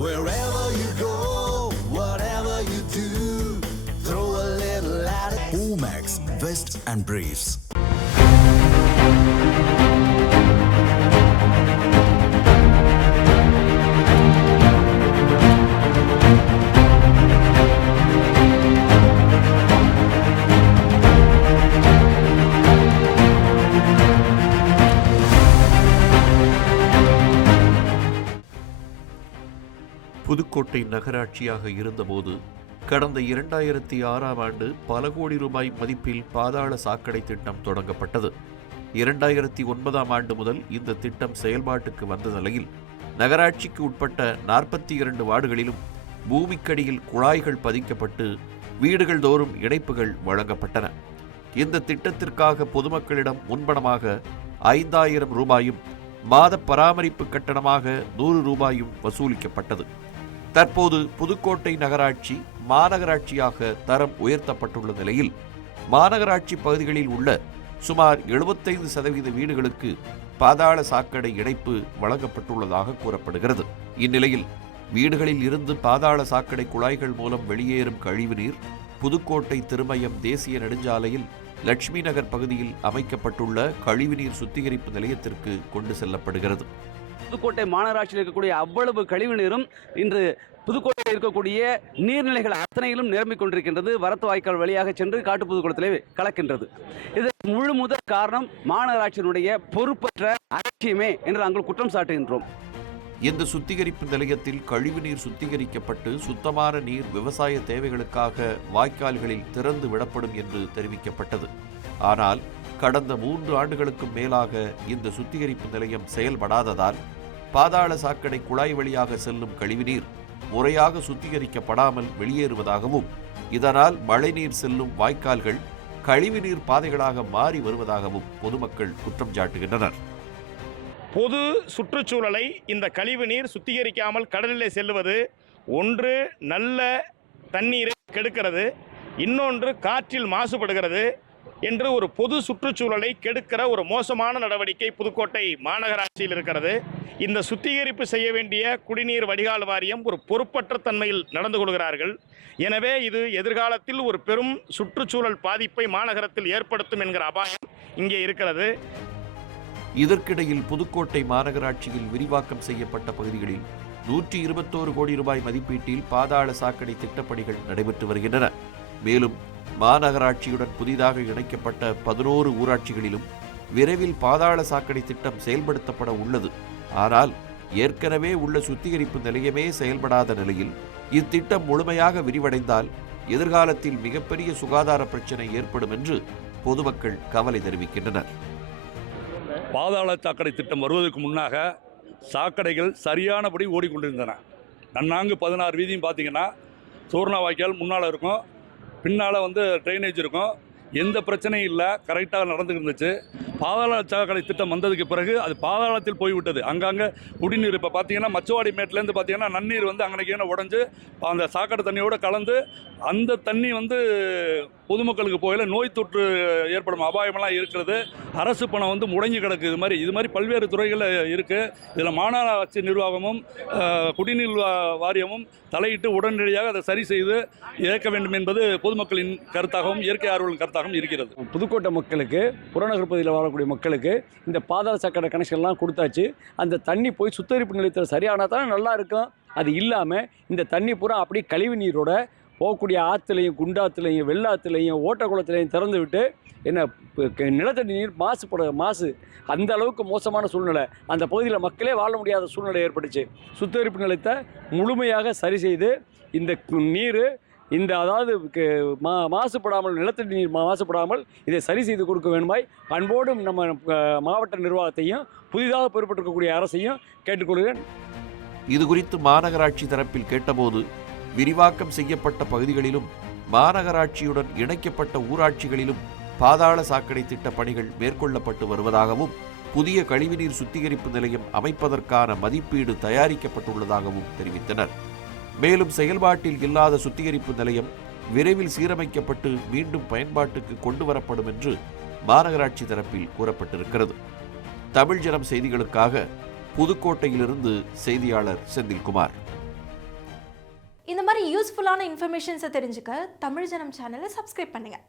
Wherever you go, whatever you do, throw a little at it. Omax, Vest and Briefs. Pudukkottai நகராட்சியாக இருந்தபோது கடந்த 2006ஆம் ஆண்டு பல கோடி ரூபாய் மதிப்பில் பாதாள சாக்கடை திட்டம் தொடங்கப்பட்டது. 2009ஆம் ஆண்டு முதல் இந்த திட்டம் செயல்பாட்டுக்கு வந்த நிலையில் நகராட்சிக்கு உட்பட்ட 42 வார்டுகளிலும் பூமிக்கடியில் குழாய்கள் பதிக்கப்பட்டு வீடுகள் தோறும் இணைப்புகள் வழங்கப்பட்டன. இந்த திட்டத்திற்காக பொதுமக்களிடம் முன்பணமாக 5000 ரூபாயும் மாத பராமரிப்பு கட்டணமாக 100 ரூபாயும் வசூலிக்கப்பட்டது. தற்போது புதுக்கோட்டை நகராட்சி மாநகராட்சியாக தரம் உயர்த்தப்பட்டுள்ள நிலையில் மாநகராட்சி பகுதிகளில் உள்ள சுமார் 75% வீடுகளுக்கு பாதாள சாக்கடை இணைப்பு வழங்கப்பட்டுள்ளதாக கூறப்படுகிறது. இந்நிலையில் வீடுகளில் இருந்து பாதாள சாக்கடை குழாய்கள் மூலம் வெளியேறும் கழிவுநீர் புதுக்கோட்டை திருமயம் தேசிய நெடுஞ்சாலையில் லட்சுமி நகர் பகுதியில் அமைக்கப்பட்டுள்ள கழிவுநீர் சுத்திகரிப்பு நிலையத்திற்கு கொண்டு செல்லப்படுகிறது. புதுக்கோட்டை மாநகராட்சியில் இருக்கக்கூடிய அவ்வளவு கழிவு நீரும் இன்று புதுக்கோட்டையில் இருக்கக்கூடிய நீர்நிலைகள் அத்தனையிலும் நிரம்பிக் கொண்டிருக்கின்றது. வரத்து வாய்க்கால் வழியாக சென்று காட்டுப்புதுக்குளத்திலே கலக்கின்றது. இதற்கு முழு முதல் காரணம் மாநகராட்சியினுடைய பொறுப்பற்ற அலட்சியமே என்று நாங்கள் குற்றம் சாட்டுகின்றோம். இந்த சுத்திகரிப்பு நிலையத்தில் கழிவுநீர் சுத்திகரிக்கப்பட்டு சுத்தமான நீர் விவசாய தேவைகளுக்காக வாய்க்கால்களில் திறந்து விடப்படும் என்று தெரிவிக்கப்பட்டது. ஆனால் கடந்த 3 ஆண்டுகளுக்கும் மேலாக இந்த சுத்திகரிப்பு நிலையம் செயல்படாததால் பாதாள சாக்கடை குழாய் வழியாக செல்லும் கழிவுநீர் முறையாக சுத்திகரிக்கப்படாமல் வெளியேறுவதாகவும் இதனால் மழைநீர் செல்லும் வாய்க்கால்கள் கழிவுநீர் பாதைகளாக மாறி வருவதாகவும் பொதுமக்கள் குற்றம் சாட்டுகின்றனர். பொது சுற்றுச்சூழலை இந்த கழிவுநீர் சுத்திகரிக்காமல் கடலிலே செல்லுவது ஒன்று நல்ல தண்ணீரை கெடுக்கிறது, இன்னொன்று காற்றில் மாசுபடுகிறது என்று ஒரு பொது சுற்றுச்சூழலை கெடுக்கிற ஒரு மோசமான நடவடிக்கை புதுக்கோட்டை மாநகராட்சியில் இருக்கிறது. இந்த சுத்திகரிப்பு செய்ய வேண்டிய குடிநீர் வடிகால் வாரியம் ஒரு பொறுப்பற்ற தன்மையில் நடந்து கொள்கிறார்கள். எனவே இது எதிர்காலத்தில் ஒரு பெரும் சுற்றுச்சூழல் பாதிப்பை மாநகரத்தில் ஏற்படுத்தும் என்கிற அபாயம் இங்கே இருக்கிறது. இதற்கிடையில் புதுக்கோட்டை மாநகராட்சியில் விரிவாக்கம் செய்யப்பட்ட பகுதிகளில் 121 கோடி ரூபாய் மதிப்பீட்டில் பாதாள சாக்கடை திட்டப்பணிகள் நடைபெற்று வருகின்றன. மேலும் மாநகராட்சியுடன் புதிதாக இணைக்கப்பட்ட 11 ஊராட்சிகளிலும் விரைவில் பாதாள சாக்கடை திட்டம் செயல்படுத்தப்பட உள்ளது. ஆனால் ஏற்கனவே உள்ள சுத்திகரிப்பு நிலையமே செயல்படாத நிலையில் இத்திட்டம் முழுமையாக விரிவடைந்தால் எதிர்காலத்தில் மிகப்பெரிய சுகாதார பிரச்சினை ஏற்படும் என்று பொதுமக்கள் கவலை தெரிவிக்கின்றனர். பாதாள சாக்கடை திட்டம் வருவதற்கு முன்னாக சாக்கடைகள் சரியானபடி ஓடிக்கொண்டிருந்தன. நன்னாங்கு 16 வீதியும் பார்த்தீங்கன்னா சூர்ணா வாய்க்கால் முன்னால் இருக்கும், பின்னால் ட்ரைனேஜ் இருக்கும், எந்த பிரச்சனையும் இல்லை, கரெக்டாக நடந்துட்டு இருந்துச்சு. பாதாள சாக்கடை திட்டம் வந்ததுக்கு பிறகு அது பாதாளத்தில் போய்விட்டது. அங்கங்கே குடிநீர் இப்போ பார்த்தீங்கன்னா மச்சவாடி மேட்லேருந்து பார்த்தீங்கன்னா நன்னீர் அங்கனைக்கு உடஞ்சி அந்த சாக்கடை தண்ணியோடு கலந்து அந்த தண்ணி பொதுமக்களுக்கு போகல நோய் தொற்று ஏற்படும் அபாயமெல்லாம் இருக்கிறது. அரசு பணம் முடங்கி கிடக்கு. இது மாதிரி பல்வேறு துறைகளில் இருக்குது. இதில் மாநகராட்சி நிர்வாகமும் குடிநீர் வாரியமும் தலையிட்டு உடனடியாக அதை சரி செய்து இயக்க வேண்டும் என்பது பொதுமக்களின் கருத்தாகவும் இயற்கை ஆர்வலின் கருத்தாகவும் இருக்கிறது. புதுக்கோட்டை மக்களுக்கு புறநகர் பகுதியில் வாழக்கூடிய மக்களுக்கு இந்த பாதாள சாக்கடை கனெக்ஷன்லாம் கொடுத்தாச்சு. அந்த தண்ணி போய் சுத்திகரிப்பு நிலையத்தில் சரியானால் தானே நல்லா இருக்கும். அது இல்லாமல் இந்த தண்ணி பூரா அப்படியே கழிவு நீரோட போகக்கூடிய ஆற்றுலையும் குண்டாத்துலையும் வெள்ளாத்துலையும் ஓட்டக்குளத்துலையும் திறந்து விட்டு நிலத்தடி நீர் மாசு அந்த அளவுக்கு மோசமான சூழ்நிலை. அந்த பகுதியில் மக்களே வாழ முடியாத சூழ்நிலை ஏற்பட்டுச்சு. சுத்திகரிப்பு நிலையத்தை முழுமையாக சரி செய்து இந்த நீர் அதாவது மாசுபடாமல் நிலத்தடி நீர் மாசுபடாமல் இதை சரி செய்து கொடுக்க வேண்டுமாய் அன்போடும் நம்ம மாவட்ட நிர்வாகத்தையும் புதிதாக பொறுப்பேற்றிருக்கக்கூடிய அரசையும் கேட்டுக்கொள்கிறேன். இது குறித்து மாநகராட்சி தரப்பில் கேட்டபோது விரிவாக்கம் செய்யப்பட்ட பகுதிகளிலும் மாநகராட்சியுடன் இணைக்கப்பட்ட ஊராட்சிகளிலும் பாதாள சாக்கடை திட்ட பணிகள் மேற்கொள்ளப்பட்டு வருவதாகவும் புதிய கழிவுநீர் சுத்திகரிப்பு நிலையம் அமைப்பதற்கான மதிப்பீடு தயாரிக்கப்பட்டுள்ளதாகவும் தெரிவித்தனர். மேலும் செயல்பாட்டில் இல்லாத சுத்திகரிப்பு நிலையம் விரைவில் சீரமைக்கப்பட்டு மீண்டும் பயன்பாட்டுக்கு கொண்டு வரப்படும் என்று மாநகராட்சி தரப்பில் கூறப்பட்டிருக்கிறது. தமிழ் ஜனம் செய்திகளுக்காக புதுக்கோட்டையிலிருந்து செய்தியாளர் செந்தில்குமார். இந்த மாதிரி யூஸ்ஃபுல்லான இன்ஃபர்மேஷன்ஸை தெரிஞ்சுக்க தமிழ் ஜனம் சேனலை சப்ஸ்கிரைப் பண்ணுங்கள்.